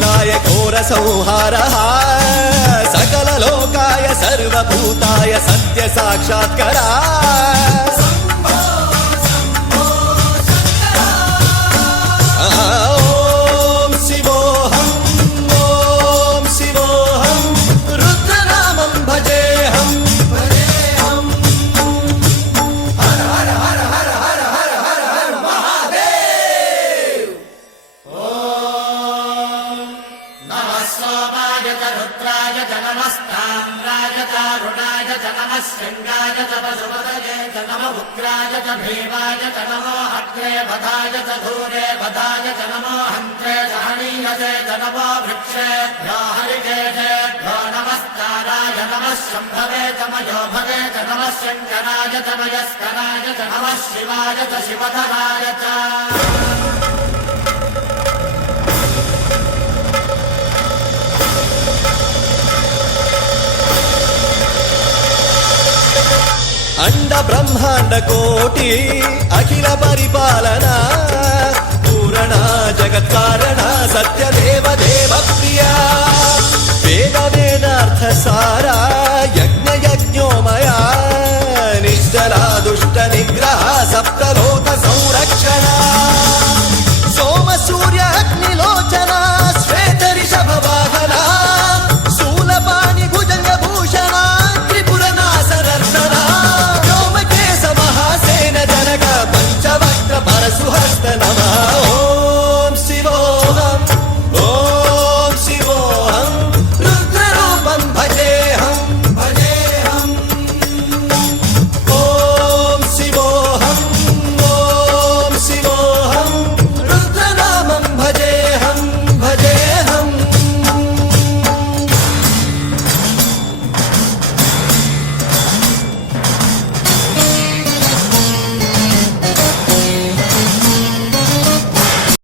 रुद्राय घोरसंहारः सकललोकाय सर्वभूताय सत्य साक्षात्करा ॐ शिवोऽहम् ॐ शिवोऽहम् रुद्रनामं भजेऽहम् हर हर हर हर हर हर हर हर महादेव नमः सोमाय च रुद्राय च नमस्ताम्राय च रुणाय च नमः शृङ्गाय च पशुपतये च नमः उग्राय च भीमाय च नमो अग्रे वधाय च धूरे वधाय च नमो हन्त्रे च हनीयसे च नमो वृक्षेभ्यो हरिकेशेभ्यो नमस्काराय नमः शम्भवे च मयोभवे च नमः शङ्कराय च मयस्कराय च नमः शिवाय च शिवधराय च अंड ब्रह्मांड कोटि अखिल परिपालना पूरणा जगत्कारणा सत्यदेव देव प्रिया वेद वेदार्थ सारा यज्ञ यज्ञोमया